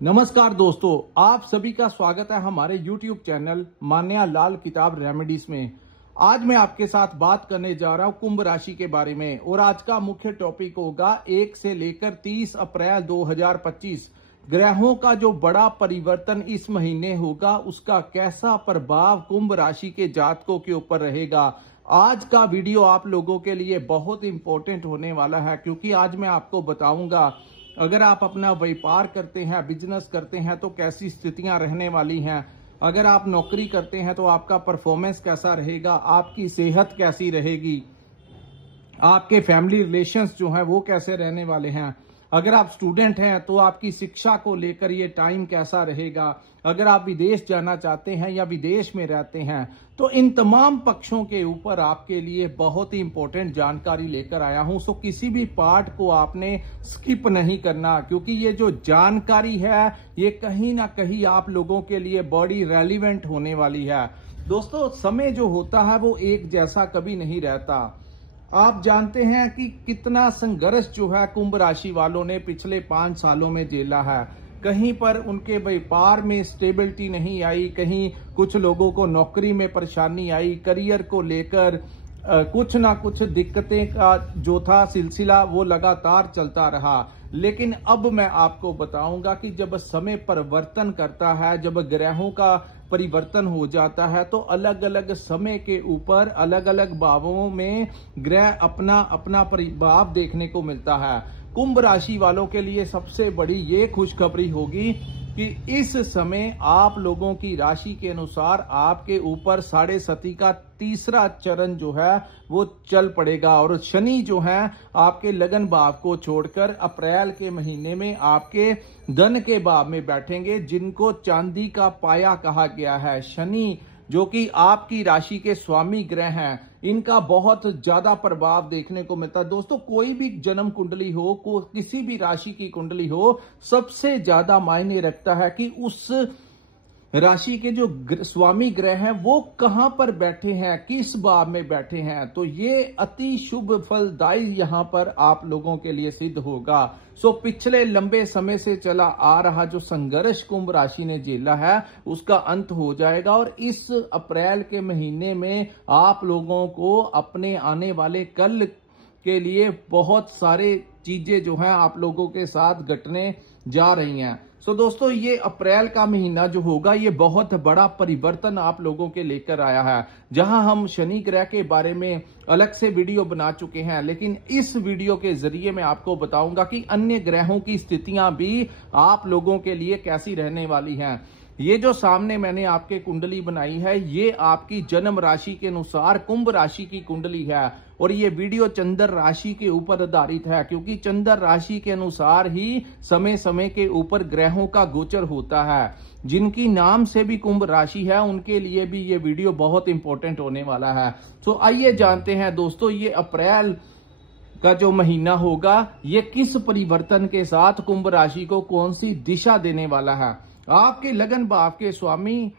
नमस्कार दोस्तों, आप सभी का स्वागत है हमारे YouTube चैनल मान्या लाल किताब रेमेडीज में। आज मैं आपके साथ बात करने जा रहा हूं कुंभ राशि के बारे में और आज का मुख्य टॉपिक होगा 1 से लेकर 30 अप्रैल 2025 ग्रहों का जो बड़ा परिवर्तन इस महीने होगा उसका कैसा प्रभाव कुंभ राशि के जातकों के ऊपर रहेगा। आज का वीडियो आप लोगों के लिए बहुत इंपॉर्टेंट होने वाला है क्योंकि आज मैं आपको बताऊंगा अगर आप अपना व्यापार करते हैं, बिजनेस करते हैं तो कैसी स्थितियां रहने वाली हैं। अगर आप नौकरी करते हैं तो आपका परफॉर्मेंस कैसा रहेगा, आपकी सेहत कैसी रहेगी, आपके फैमिली रिलेशंस जो हैं वो कैसे रहने वाले हैं। अगर आप स्टूडेंट हैं तो आपकी शिक्षा को लेकर ये टाइम कैसा रहेगा। अगर आप विदेश जाना चाहते हैं या विदेश में रहते हैं तो इन तमाम पक्षों के ऊपर आपके लिए बहुत ही इंपॉर्टेंट जानकारी लेकर आया हूं। सो किसी भी पार्ट को आपने स्किप नहीं करना क्योंकि ये जो जानकारी है ये कहीं ना कहीं आप लोगों के लिए बड़ी रेलिवेंट होने वाली है। दोस्तों, समय जो होता है वो एक जैसा कभी नहीं रहता। आप जानते हैं कि कितना संघर्ष जो है कुंभ राशि वालों ने पिछले 5 सालों में झेला है। कहीं पर उनके व्यापार में स्टेबिलिटी नहीं आई, कहीं कुछ लोगों को नौकरी में परेशानी आई, करियर को लेकर कुछ ना कुछ दिक्कतें का जो था सिलसिला वो लगातार चलता रहा। लेकिन अब मैं आपको बताऊंगा कि जब समय परिवर्तन करता है, जब ग्रहों का परिवर्तन हो जाता है तो अलग अलग समय के ऊपर अलग अलग भावों में ग्रह अपना अपना प्रभाव देखने को मिलता है। कुंभ राशि वालों के लिए सबसे बड़ी ये खुशखबरी होगी कि इस समय आप लोगों की राशि के अनुसार आपके ऊपर 7.5 का तीसरा चरण जो है वो चल पड़ेगा और शनि जो है आपके लगन भाव को छोड़कर अप्रैल के महीने में आपके धन के भाव में बैठेंगे, जिनको चांदी का पाया कहा गया है। शनि जो कि आपकी राशि के स्वामी ग्रह हैं, इनका बहुत ज्यादा प्रभाव देखने को मिलता है। दोस्तों, कोई भी जन्म कुंडली हो, किसी भी राशि की कुंडली हो, सबसे ज्यादा मायने रखता है कि उस राशि के जो स्वामी ग्रह हैं वो कहां पर बैठे हैं, किस भाव में बैठे हैं। तो ये अति शुभ फलदायी यहां पर आप लोगों के लिए सिद्ध होगा। सो पिछले लंबे समय से चला आ रहा जो संघर्ष कुंभ राशि ने झेला है उसका अंत हो जाएगा और इस अप्रैल के महीने में आप लोगों को अपने आने वाले कल के लिए बहुत सारे चीजें जो हैं आप लोगों के साथ घटने जा रही हैं। सो दोस्तों, ये अप्रैल का महीना जो होगा ये बहुत बड़ा परिवर्तन आप लोगों के लेकर आया है। जहां हम शनि ग्रह के बारे में अलग से वीडियो बना चुके हैं, लेकिन इस वीडियो के जरिए मैं आपको बताऊंगा कि अन्य ग्रहों की स्थितियां भी आप लोगों के लिए कैसी रहने वाली हैं। ये जो सामने मैंने आपके कुंडली बनाई है ये आपकी जन्म राशि के अनुसार कुंभ राशि की कुंडली है और ये वीडियो चंद्र राशि के ऊपर आधारित है क्योंकि चंद्र राशि के अनुसार ही समय समय के ऊपर ग्रहों का गोचर होता है। जिनकी नाम से भी कुंभ राशि है उनके लिए भी ये वीडियो बहुत इंपॉर्टेंट होने वाला है। तो आइए जानते हैं दोस्तों, ये अप्रैल का जो महीना होगा ये किस परिवर्तन के साथ कुंभ राशि को कौन सी दिशा देने वाला है। आपके लगन भाव के स्वामी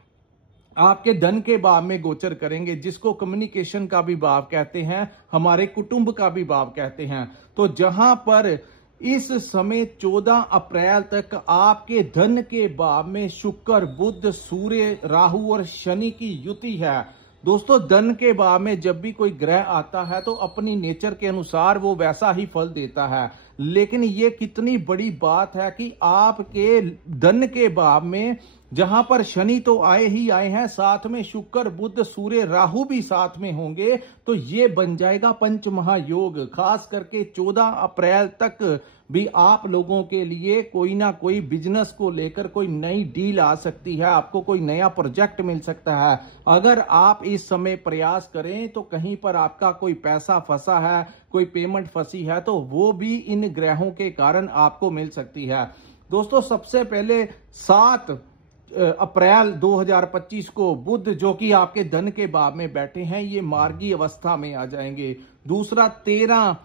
आपके धन के भाव में गोचर करेंगे, जिसको कम्युनिकेशन का भी भाव कहते हैं, हमारे कुटुंब का भी भाव कहते हैं। तो जहां पर इस समय 14 अप्रैल तक आपके धन के भाव में शुक्र, बुध, सूर्य, राहु और शनि की युति है। दोस्तों, धन के भाव में जब भी कोई ग्रह आता है तो अपनी नेचर के अनुसार वो वैसा ही फल देता है। लेकिन ये कितनी बड़ी बात है कि आपके धन के भाव में जहां पर शनि तो आए ही आए हैं, साथ में शुक्र, बुध, सूर्य, राहु भी साथ में होंगे, तो ये बन जाएगा पंच महायोग। खास करके 14 अप्रैल तक भी आप लोगों के लिए कोई ना कोई बिजनेस को लेकर कोई नई डील आ सकती है, आपको कोई नया प्रोजेक्ट मिल सकता है। अगर आप इस समय प्रयास करें तो कहीं पर आपका कोई पैसा फंसा है, कोई पेमेंट फंसी है तो वो भी इन ग्रहों के कारण आपको मिल सकती है। दोस्तों, सबसे पहले 7 अप्रैल 2025 को बुध जो कि आपके धन के भाव में बैठे हैं ये मार्गी अवस्था में आ जाएंगे। दूसरा 13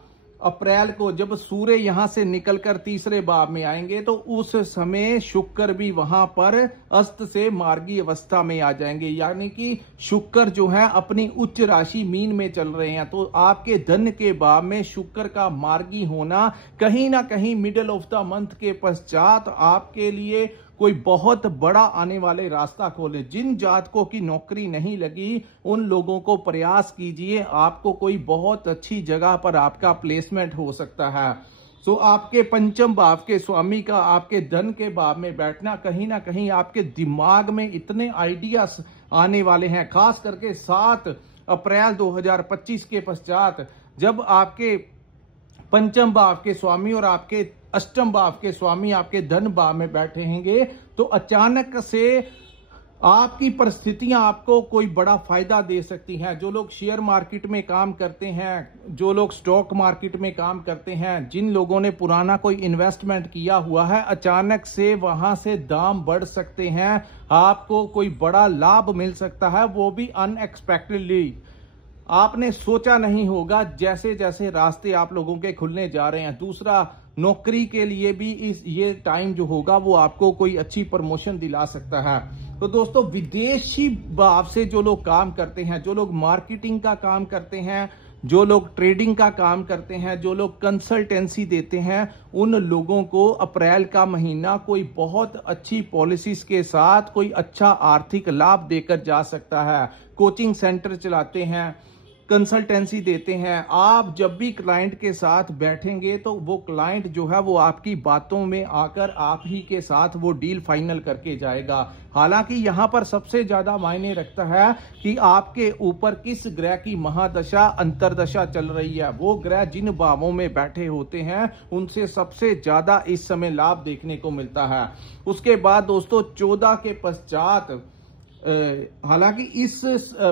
अप्रैल को जब सूर्य यहां से निकलकर तीसरे भाव में आएंगे तो उस समय शुक्र भी वहां पर अस्त से मार्गी अवस्था में आ जाएंगे, यानी कि शुक्र जो है अपनी उच्च राशि मीन में चल रहे हैं। तो आपके धन के भाव में शुक्र का मार्गी होना कहीं ना कहीं मिडिल ऑफ द मंथ के पश्चात आपके लिए कोई बहुत बड़ा आने वाले रास्ता खोले। जिन जातकों की नौकरी नहीं लगी उन लोगों को प्रयास कीजिए, आपको कोई बहुत अच्छी जगह पर आपका प्लेसमेंट हो सकता है। तो आपके पंचम भाव के स्वामी का आपके धन के भाव में बैठना कहीं ना कहीं आपके दिमाग में इतने आइडियाज आने वाले हैं, खास करके 7 अप्रैल 2025 के पश्चात जब आपके पंचम भाव के स्वामी और आपके अष्टम भाव के स्वामी आपके धन भाव में बैठे होंगे, तो अचानक से आपकी परिस्थितियां आपको कोई बड़ा फायदा दे सकती हैं। जो लोग शेयर मार्केट में काम करते हैं, जो लोग स्टॉक मार्केट में काम करते हैं, जिन लोगों ने पुराना कोई इन्वेस्टमेंट किया हुआ है, अचानक से वहां से दाम बढ़ सकते हैं, आपको कोई बड़ा लाभ मिल सकता है, वो भी अनएक्सपेक्टेडली। आपने सोचा नहीं होगा जैसे जैसे रास्ते आप लोगों के खुलने जा रहे हैं। दूसरा, नौकरी के लिए भी ये टाइम जो होगा वो आपको कोई अच्छी प्रमोशन दिला सकता है। तो दोस्तों, विदेशी भाव से जो लोग काम करते हैं, जो लोग मार्केटिंग का काम करते हैं, जो लोग ट्रेडिंग का काम करते हैं, जो लोग कंसल्टेंसी देते हैं, उन लोगों को अप्रैल का महीना कोई बहुत अच्छी पॉलिसीज के साथ कोई अच्छा आर्थिक लाभ देकर जा सकता है। कोचिंग सेंटर चलाते हैं, कंसल्टेंसी देते हैं, आप जब भी क्लाइंट के साथ बैठेंगे तो वो क्लाइंट जो है वो आपकी बातों में आकर आप ही के साथ वो डील फाइनल करके जाएगा। हालांकि यहां पर सबसे ज्यादा मायने रखता है कि आपके ऊपर किस ग्रह की महादशा अंतरदशा चल रही है। वो ग्रह जिन भावों में बैठे होते हैं उनसे सबसे ज्यादा इस समय लाभ देखने को मिलता है। उसके बाद दोस्तों 14 के पश्चात हालांकि इस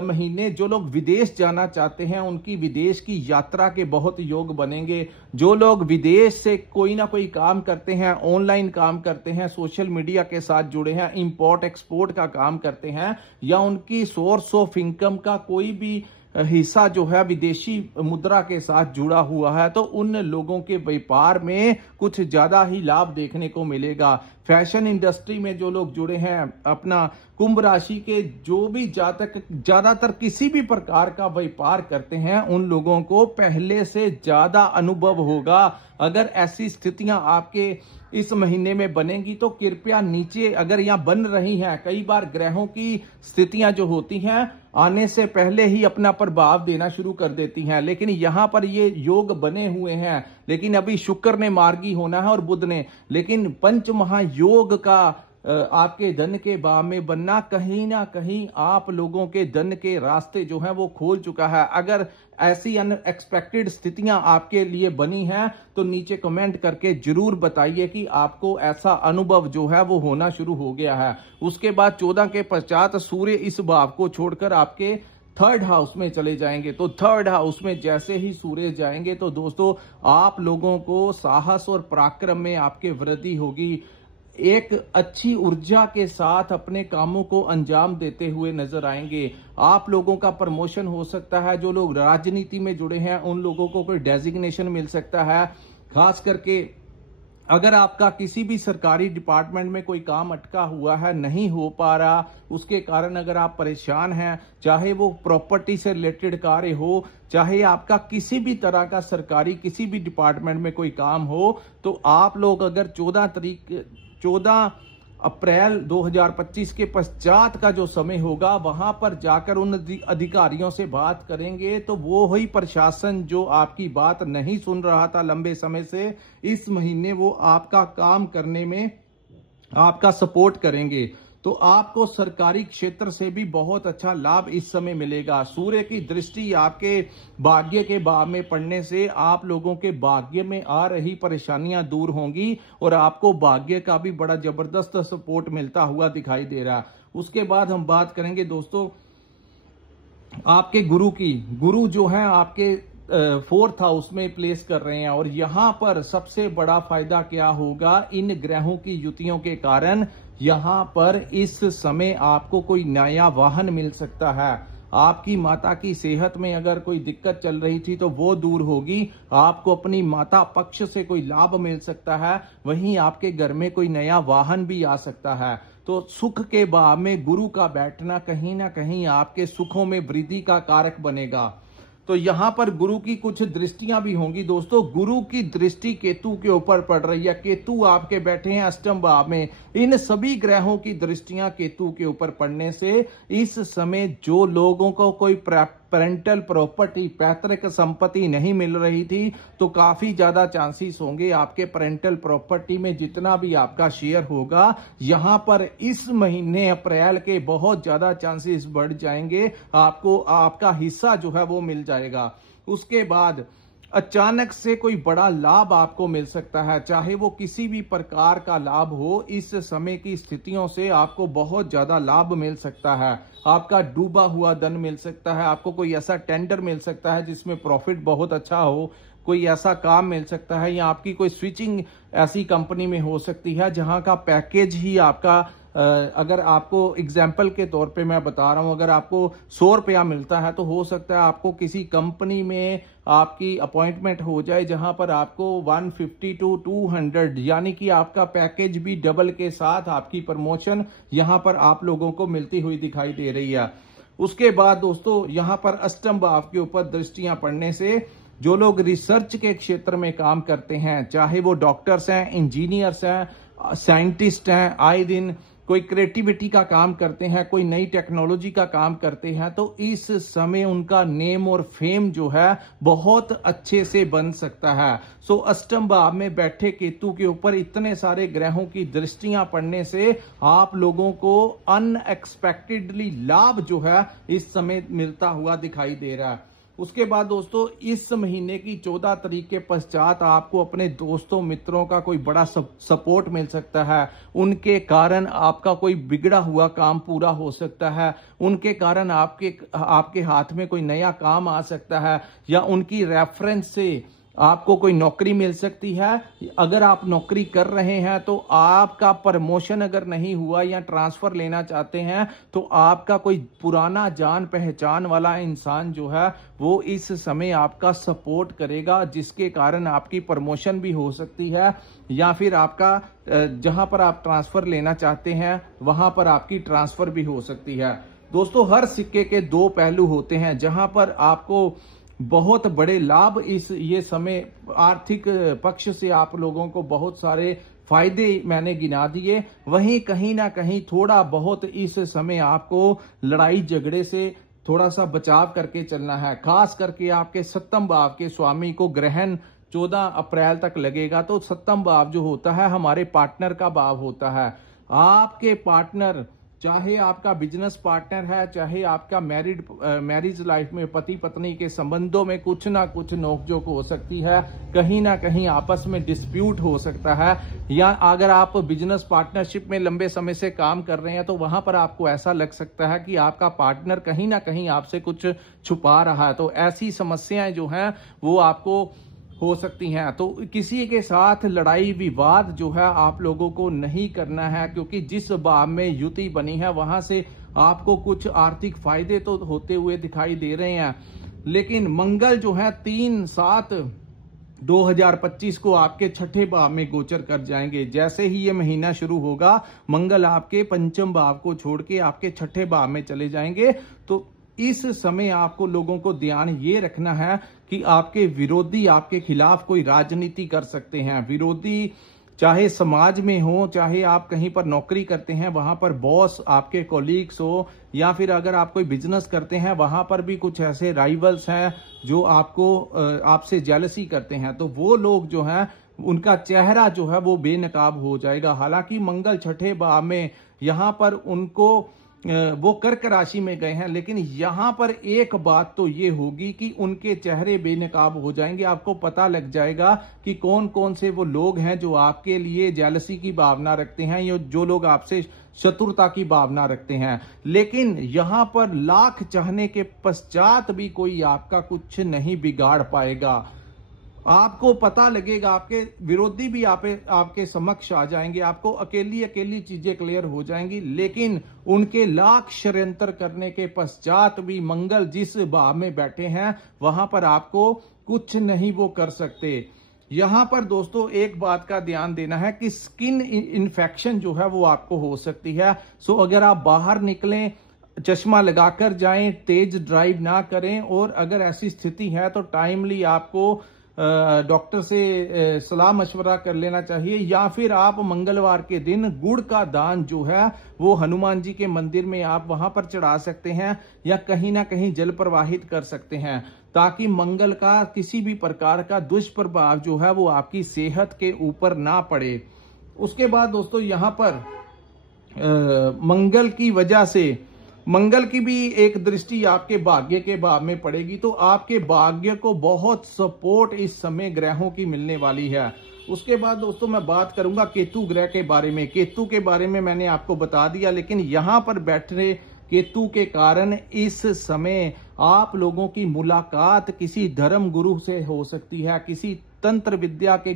महीने जो लोग विदेश जाना चाहते हैं उनकी विदेश की यात्रा के बहुत योग बनेंगे। जो लोग विदेश से कोई ना कोई काम करते हैं, ऑनलाइन काम करते हैं, सोशल मीडिया के साथ जुड़े हैं, इंपोर्ट एक्सपोर्ट का काम करते हैं, या उनकी सोर्स ऑफ इनकम का कोई भी हिस्सा जो है विदेशी मुद्रा के साथ जुड़ा हुआ है, तो उन लोगों के व्यापार में कुछ ज्यादा ही लाभ देखने को मिलेगा। फैशन इंडस्ट्री में जो लोग जुड़े हैं, अपना कुंभ राशि के जो भी जातक ज्यादातर किसी भी प्रकार का व्यापार करते हैं, उन लोगों को पहले से ज्यादा अनुभव होगा। अगर ऐसी स्थितियां आपके इस महीने में बनेंगी तो कृपया नीचे, अगर यहाँ बन रही हैं, कई बार ग्रहों की स्थितियां जो होती हैं आने से पहले ही अपना प्रभाव देना शुरू कर देती हैं, लेकिन यहां पर ये योग बने हुए हैं, लेकिन अभी शुक्र ने मार्गी होना है और बुध ने, लेकिन पंच महायोग का आपके धन के भाव में बनना कहीं ना कहीं आप लोगों के धन के रास्ते जो हैं वो खोल चुका है। अगर ऐसी अनएक्सपेक्टेड स्थितियां आपके लिए बनी हैं तो नीचे कमेंट करके जरूर बताइए कि आपको ऐसा अनुभव जो है वो होना शुरू हो गया है। उसके बाद 14 के पश्चात सूर्य इस भाव को छोड़कर आपके 3rd हाउस में चले जाएंगे। तो 3rd हाउस में जैसे ही सूर्य जाएंगे तो दोस्तों आप लोगों को साहस और पराक्रम में आपके वृद्धि होगी। एक अच्छी ऊर्जा के साथ अपने कामों को अंजाम देते हुए नजर आएंगे। आप लोगों का प्रमोशन हो सकता है। जो लोग राजनीति में जुड़े हैं उन लोगों को कोई डेजिग्नेशन मिल सकता है। खास करके अगर आपका किसी भी सरकारी डिपार्टमेंट में कोई काम अटका हुआ है, नहीं हो पा रहा, उसके कारण अगर आप परेशान हैं, चाहे वो प्रॉपर्टी से रिलेटेड कार्य हो, चाहे आपका किसी भी तरह का सरकारी किसी भी डिपार्टमेंट में कोई काम हो, तो आप लोग अगर 14 अप्रैल 2025 के पश्चात का जो समय होगा वहां पर जाकर उन अधिकारियों से बात करेंगे तो वो ही प्रशासन जो आपकी बात नहीं सुन रहा था लंबे समय से, इस महीने वो आपका काम करने में आपका सपोर्ट करेंगे। तो आपको सरकारी क्षेत्र से भी बहुत अच्छा लाभ इस समय मिलेगा। सूर्य की दृष्टि आपके भाग्य के भाव में पड़ने से आप लोगों के भाग्य में आ रही परेशानियां दूर होंगी और आपको भाग्य का भी बड़ा जबरदस्त सपोर्ट मिलता हुआ दिखाई दे रहा है। उसके बाद हम बात करेंगे दोस्तों आपके गुरु की। गुरु जो है आपके 4th हाउस में प्लेस कर रहे हैं और यहां पर सबसे बड़ा फायदा क्या होगा, इन ग्रहों की युतियों के कारण यहां पर इस समय आपको कोई नया वाहन मिल सकता है। आपकी माता की सेहत में अगर कोई दिक्कत चल रही थी तो वो दूर होगी। आपको अपनी माता पक्ष से कोई लाभ मिल सकता है। वहीं आपके घर में कोई नया वाहन भी आ सकता है। तो सुख के भाव में गुरु का बैठना कहीं ना कहीं आपके सुखों में वृद्धि का कारक बनेगा। तो यहां पर गुरु की कुछ दृष्टियां भी होंगी दोस्तों। गुरु की दृष्टि केतु के ऊपर पड़ रही है, केतु आपके बैठे हैं अष्टम भाव में। इन सभी ग्रहों की दृष्टियां केतु के ऊपर पड़ने से इस समय जो लोगों को कोई पेरेंटल प्रॉपर्टी, पैतृक संपत्ति नहीं मिल रही थी, तो काफी ज्यादा चांसेस होंगे आपके पेरेंटल प्रॉपर्टी में जितना भी आपका शेयर होगा, यहां पर इस महीने अप्रैल के बहुत ज्यादा चांसेस बढ़ जाएंगे, आपको आपका हिस्सा जो है वो मिल जाएगा। उसके बाद अचानक से कोई बड़ा लाभ आपको मिल सकता है, चाहे वो किसी भी प्रकार का लाभ हो। इस समय की स्थितियों से आपको बहुत ज्यादा लाभ मिल सकता है। आपका डूबा हुआ धन मिल सकता है, आपको कोई ऐसा टेंडर मिल सकता है जिसमें प्रॉफिट बहुत अच्छा हो, कोई ऐसा काम मिल सकता है, या आपकी कोई स्विचिंग ऐसी कंपनी में हो सकती है जहां का पैकेज ही आपका अगर आपको एग्जाम्पल के तौर पे मैं बता रहा हूं, अगर आपको 100 रुपया मिलता है तो हो सकता है आपको किसी कंपनी में आपकी अपॉइंटमेंट हो जाए जहां पर आपको 150 to 200, यानी कि आपका पैकेज भी डबल के साथ आपकी प्रमोशन यहां पर आप लोगों को मिलती हुई दिखाई दे रही है। उसके बाद दोस्तों यहां पर अष्टम भाव के ऊपर दृष्टियां पड़ने से जो लोग रिसर्च के क्षेत्र में काम करते हैं, चाहे वो डॉक्टर्स हैं, इंजीनियर्स हैं, साइंटिस्ट हैं, आए दिन कोई क्रिएटिविटी का काम करते हैं, कोई नई टेक्नोलॉजी का काम करते हैं, तो इस समय उनका नेम और फेम जो है बहुत अच्छे से बन सकता है। सो अष्टम भाव में बैठे केतु के ऊपर इतने सारे ग्रहों की दृष्टियां पड़ने से आप लोगों को अनएक्सपेक्टेडली लाभ जो है इस समय मिलता हुआ दिखाई दे रहा है। उसके बाद दोस्तों इस महीने की 14 तारीख के पश्चात आपको अपने दोस्तों मित्रों का कोई बड़ा सपोर्ट मिल सकता है। उनके कारण आपका कोई बिगड़ा हुआ काम पूरा हो सकता है, उनके कारण आपके हाथ में कोई नया काम आ सकता है, या उनकी रेफरेंस से आपको कोई नौकरी मिल सकती है। अगर आप नौकरी कर रहे हैं तो आपका प्रमोशन अगर नहीं हुआ या ट्रांसफर लेना चाहते हैं तो आपका कोई पुराना जान पहचान वाला इंसान जो है वो इस समय आपका सपोर्ट करेगा, जिसके कारण आपकी प्रमोशन भी हो सकती है, या फिर आपका जहां पर आप ट्रांसफर लेना चाहते हैं वहां पर आपकी ट्रांसफर भी हो सकती है। दोस्तों हर सिक्के के दो पहलू होते हैं, जहां पर आपको बहुत बड़े लाभ ये समय आर्थिक पक्ष से आप लोगों को बहुत सारे फायदे मैंने गिना दिए, वहीं कहीं ना कहीं थोड़ा बहुत इस समय आपको लड़ाई झगड़े से थोड़ा सा बचाव करके चलना है। खास करके आपके सप्तम भाव के स्वामी को ग्रहण 14 अप्रैल तक लगेगा, तो सप्तम भाव जो होता है हमारे पार्टनर का भाव होता है। आपके पार्टनर, चाहे आपका बिजनेस पार्टनर है, चाहे आपका मैरिज लाइफ में पति पत्नी के संबंधों में कुछ ना कुछ नोकझोंक हो सकती है, कहीं ना कहीं आपस में डिस्प्यूट हो सकता है, या अगर आप बिजनेस पार्टनरशिप में लंबे समय से काम कर रहे हैं तो वहां पर आपको ऐसा लग सकता है कि आपका पार्टनर कहीं ना कहीं आपसे कुछ छुपा रहा है। तो ऐसी समस्याएं जो हैं वो आपको हो सकती हैं। तो किसी के साथ लड़ाई विवाद जो है आप लोगों को नहीं करना है, क्योंकि जिस भाव में युति बनी है वहां से आपको कुछ आर्थिक फायदे तो होते हुए दिखाई दे रहे हैं, लेकिन मंगल जो है 3/7/2025 को आपके छठे भाव में गोचर कर जाएंगे। जैसे ही ये महीना शुरू होगा मंगल आपके पंचम भाव को छोड़ के आपके छठे भाव में चले जाएंगे। तो इस समय आपको लोगों को ध्यान ये रखना है कि आपके विरोधी आपके खिलाफ कोई राजनीति कर सकते हैं। विरोधी चाहे समाज में हो, चाहे आप कहीं पर नौकरी करते हैं वहां पर बॉस आपके कोलीग्स हो, या फिर अगर आप कोई बिजनेस करते हैं वहां पर भी कुछ ऐसे राइवल्स हैं जो आपसे जेलसी करते हैं, तो वो लोग जो हैं उनका चेहरा जो है वो बेनकाब हो जाएगा। हालांकि मंगल छठे भाव में यहां पर वो कर्क राशि में गए हैं, लेकिन यहां पर एक बात तो ये होगी कि उनके चेहरे बेनकाब हो जाएंगे। आपको पता लग जाएगा कि कौन कौन से वो लोग हैं जो आपके लिए जेलसी की भावना रखते हैं, या जो लोग आपसे शत्रुता की भावना रखते हैं। लेकिन यहां पर लाख चाहने के पश्चात भी कोई आपका कुछ नहीं बिगाड़ पाएगा। आपको पता लगेगा, आपके विरोधी भी आपके समक्ष आ जाएंगे, आपको अकेली चीजें क्लियर हो जाएंगी, लेकिन उनके लाख षड्यंत्र करने के पश्चात भी मंगल जिस भाव में बैठे हैं वहां पर आपको कुछ नहीं वो कर सकते। यहां पर दोस्तों एक बात का ध्यान देना है कि स्किन इन्फेक्शन जो है वो आपको हो सकती है। सो अगर आप बाहर निकलें चश्मा लगाकर जाएं, तेज ड्राइव ना करें, और अगर ऐसी स्थिति है तो टाइमली आपको डॉक्टर से सलाह मशवरा कर लेना चाहिए। या फिर आप मंगलवार के दिन गुड़ का दान जो है वो हनुमान जी के मंदिर में आप वहां पर चढ़ा सकते हैं, या कहीं ना कहीं जल प्रवाहित कर सकते हैं, ताकि मंगल का किसी भी प्रकार का दुष्प्रभाव जो है वो आपकी सेहत के ऊपर ना पड़े। उसके बाद दोस्तों यहाँ पर मंगल की वजह से, मंगल की भी एक दृष्टि आपके भाग्य के भाव में पड़ेगी, तो आपके भाग्य को बहुत सपोर्ट इस समय ग्रहों की मिलने वाली है। उसके बाद दोस्तों मैं बात करूंगा केतु ग्रह के बारे में। केतु के बारे में मैंने आपको बता दिया, लेकिन यहां पर बैठे केतु के कारण इस समय आप लोगों की मुलाकात किसी धर्म गुरु से हो सकती है, किसी तंत्र विद्या के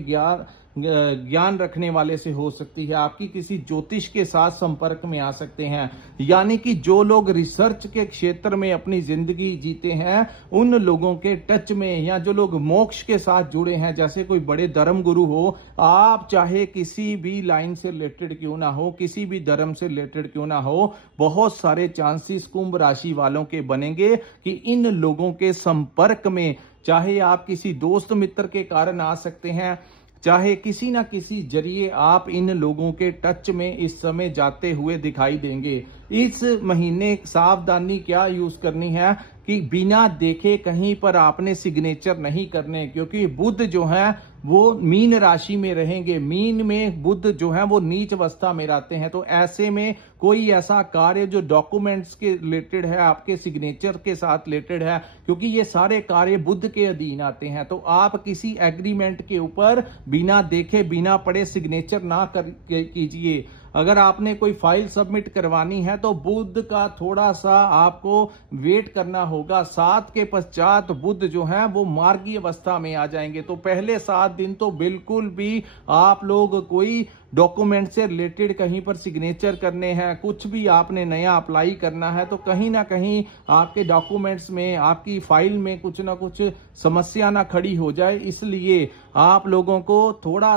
ज्ञान रखने वाले से हो सकती है, आपकी किसी ज्योतिष के साथ संपर्क में आ सकते हैं। यानी कि जो लोग रिसर्च के क्षेत्र में अपनी जिंदगी जीते हैं उन लोगों के टच में, या जो लोग मोक्ष के साथ जुड़े हैं, जैसे कोई बड़े धर्म गुरु हो, आप चाहे किसी भी लाइन से रिलेटेड क्यों ना हो, किसी भी धर्म से रिलेटेड क्यों ना हो, बहुत सारे चांसेस कुंभ राशि वालों के बनेंगे कि इन लोगों के संपर्क में, चाहे आप किसी दोस्त मित्र के कारण आ सकते हैं, चाहे किसी ना किसी जरिए आप इन लोगों के टच में इस समय जाते हुए दिखाई देंगे। इस महीने सावधानी क्या यूज करनी है कि बिना देखे कहीं पर आपने सिग्नेचर नहीं करने, क्योंकि बुध जो है वो मीन राशि में रहेंगे। मीन में बुध जो है वो नीच अवस्था में रहते हैं, तो ऐसे में कोई ऐसा कार्य जो डॉक्यूमेंट्स के रिलेटेड है, आपके सिग्नेचर के साथ रिलेटेड है, क्योंकि ये सारे कार्य बुध के अधीन आते हैं, तो आप किसी एग्रीमेंट के ऊपर बिना देखे बिना पढ़े सिग्नेचर ना कीजिए। अगर आपने कोई फाइल सबमिट करवानी है तो बुध का थोड़ा सा आपको वेट करना होगा। 7 के पश्चात बुध जो है वो मार्गी अवस्था में आ जाएंगे, तो पहले 7 दिन तो बिल्कुल भी आप लोग कोई डॉक्यूमेंट से रिलेटेड कहीं पर सिग्नेचर करने हैं, कुछ भी आपने नया अप्लाई करना है, तो कहीं ना कहीं आपके डॉक्यूमेंट्स में, आपकी फाइल में कुछ ना कुछ समस्या ना खड़ी हो जाए, इसलिए आप लोगों को थोड़ा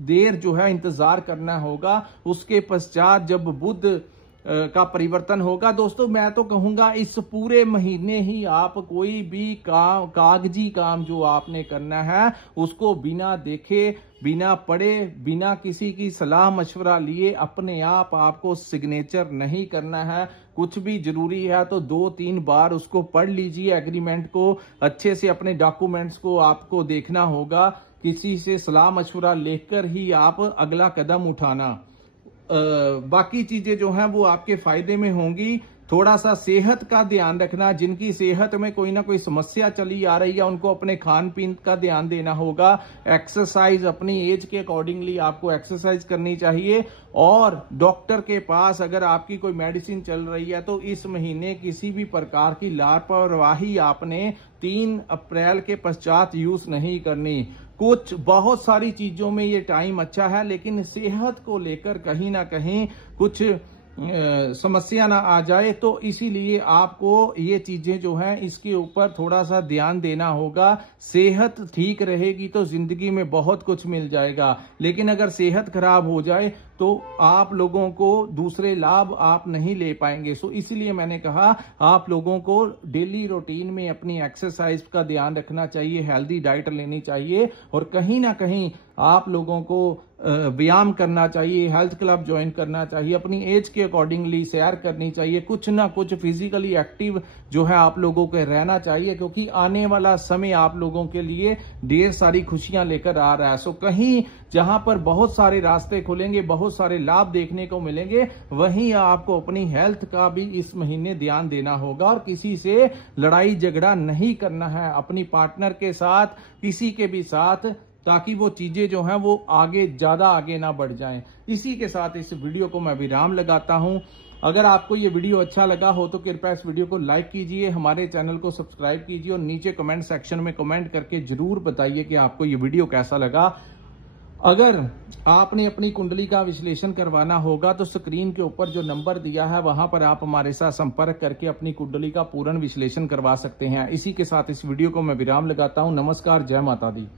देर जो है इंतजार करना होगा। उसके पश्चात जब बुध का परिवर्तन होगा, दोस्तों मैं तो कहूंगा इस पूरे महीने ही आप कोई भी कागजी काम जो आपने करना है उसको बिना देखे, बिना पढ़े, बिना किसी की सलाह मशवरा लिए अपने आप आपको सिग्नेचर नहीं करना है। कुछ भी जरूरी है तो 2-3 बार उसको पढ़ लीजिए, एग्रीमेंट को अच्छे से, अपने डॉक्यूमेंट्स को आपको देखना होगा, किसी से सलाह मशवरा लेकर ही आप अगला कदम उठाना। बाकी चीजें जो हैं वो आपके फायदे में होंगी। थोड़ा सा सेहत का ध्यान रखना, जिनकी सेहत में कोई ना कोई समस्या चली आ रही है उनको अपने खान पीन का ध्यान देना होगा। एक्सरसाइज अपनी एज के अकॉर्डिंगली आपको एक्सरसाइज करनी चाहिए, और डॉक्टर के पास अगर आपकी कोई मेडिसिन चल रही है तो इस महीने किसी भी प्रकार की लापरवाही आपने 3 अप्रैल के पश्चात यूज नहीं करनी। कुछ बहुत सारी चीजों में ये टाइम अच्छा है, लेकिन सेहत को लेकर कहीं ना कहीं कुछ समस्या ना आ जाए, तो इसीलिए आपको ये चीजें जो हैं इसके ऊपर थोड़ा सा ध्यान देना होगा। सेहत ठीक रहेगी तो जिंदगी में बहुत कुछ मिल जाएगा, लेकिन अगर सेहत खराब हो जाए तो आप लोगों को दूसरे लाभ आप नहीं ले पाएंगे। सो इसलिए मैंने कहा आप लोगों को डेली रूटीन में अपनी एक्सरसाइज का ध्यान रखना चाहिए, हेल्दी डाइट लेनी चाहिए, और कहीं ना कहीं आप लोगों को व्यायाम करना चाहिए, हेल्थ क्लब ज्वाइन करना चाहिए, अपनी एज के अकॉर्डिंगली सैर करनी चाहिए, कुछ ना कुछ फिजिकली एक्टिव जो है आप लोगों को रहना चाहिए, क्योंकि आने वाला समय आप लोगों के लिए ढेर सारी खुशियां लेकर आ रहा है। सो कहीं जहां पर बहुत सारे रास्ते खुलेंगे, बहुत सारे लाभ देखने को मिलेंगे, वहीं आपको अपनी हेल्थ का भी इस महीने ध्यान देना होगा, और किसी से लड़ाई झगड़ा नहीं करना है, अपनी पार्टनर के साथ, किसी के भी साथ, ताकि वो चीजें जो हैं वो ज्यादा आगे ना बढ़ जाएं। इसी के साथ इस वीडियो को मैं विराम लगाता हूं। अगर आपको ये वीडियो अच्छा लगा हो तो कृपया इस वीडियो को लाइक कीजिए, हमारे चैनल को सब्सक्राइब कीजिए, और नीचे कमेंट सेक्शन में कमेंट करके जरूर बताइए कि आपको ये वीडियो कैसा लगा। अगर आपने अपनी कुंडली का विश्लेषण करवाना होगा तो स्क्रीन के ऊपर जो नंबर दिया है वहां पर आप हमारे साथ संपर्क करके अपनी कुंडली का पूर्ण विश्लेषण करवा सकते हैं। इसी के साथ इस वीडियो को मैं विराम लगाता हूं। नमस्कार, जय माता दी।